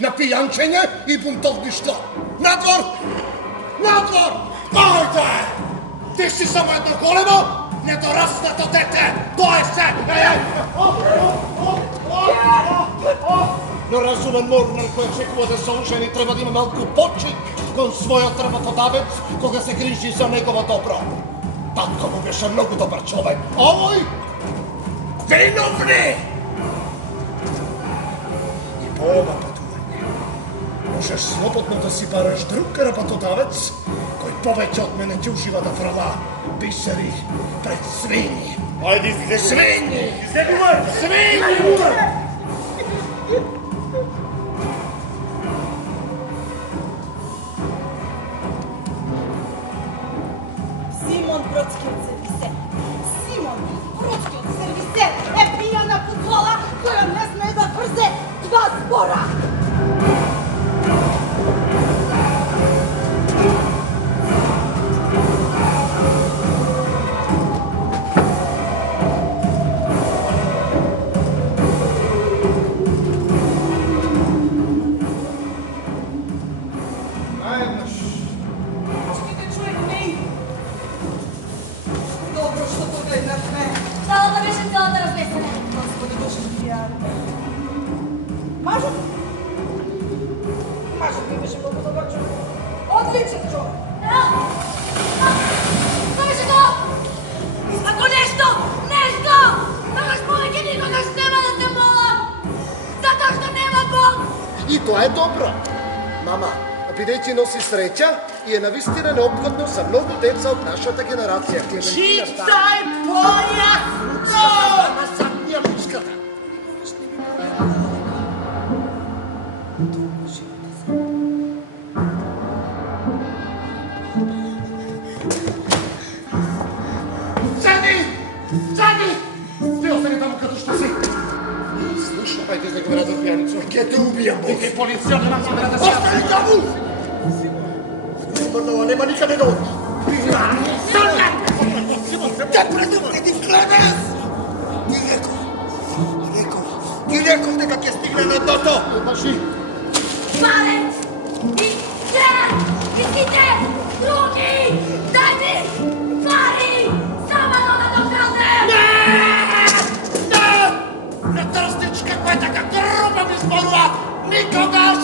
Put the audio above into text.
na pijančenie i buntovništvo. Na dvor! Na dvor! Pojďte! Ty si samo jedno koleno, nedorastne to dete! To je se! No razumem mornar koji očekuje da se on ženi treba da ima malku počik kon svoja trbatodavec koga se griži za njegovo dobro. Tatko mu biše mnogo dobar čovek. Ovoj vinovni! I po ova patuvanje možeš slobodno da si baraš drug rabotodavec koji poveće od mene ti uživa da frala biseri pred svinji. Ajde, izdeguj. Svinji! Izdeguj! Svinji! Simon Brodski od servise. Simon Brodski od servise. Pijana pucola koja ne sme da brze 2 zbora. Odličan čovjek. Šta je to? Ako nešto! Danas poveke nikoga nema da te molam! Zato što nema Bog! I to je dobro. Mama, бидејќи носи среќа и е навистина неопходно за многу деца од нашата генерација. Čitaj pojakno! Мама, заднија муската. Сади! Ти остани тамо като што си. Слушај, ти да го разам пијаницу. Ке те убијам, бос. Ти полиција, нема намера да се... Остани таму! Симон, нема никаде да оди. Симон, те предувам, ке ти гледаш! Ти реков дека ќе стигне на дното. Маши. Парец! И те! И сите! Други! Дай ми! Пари! Само да докраднем! Не трстичка која така груба ми зборува! Никогаш!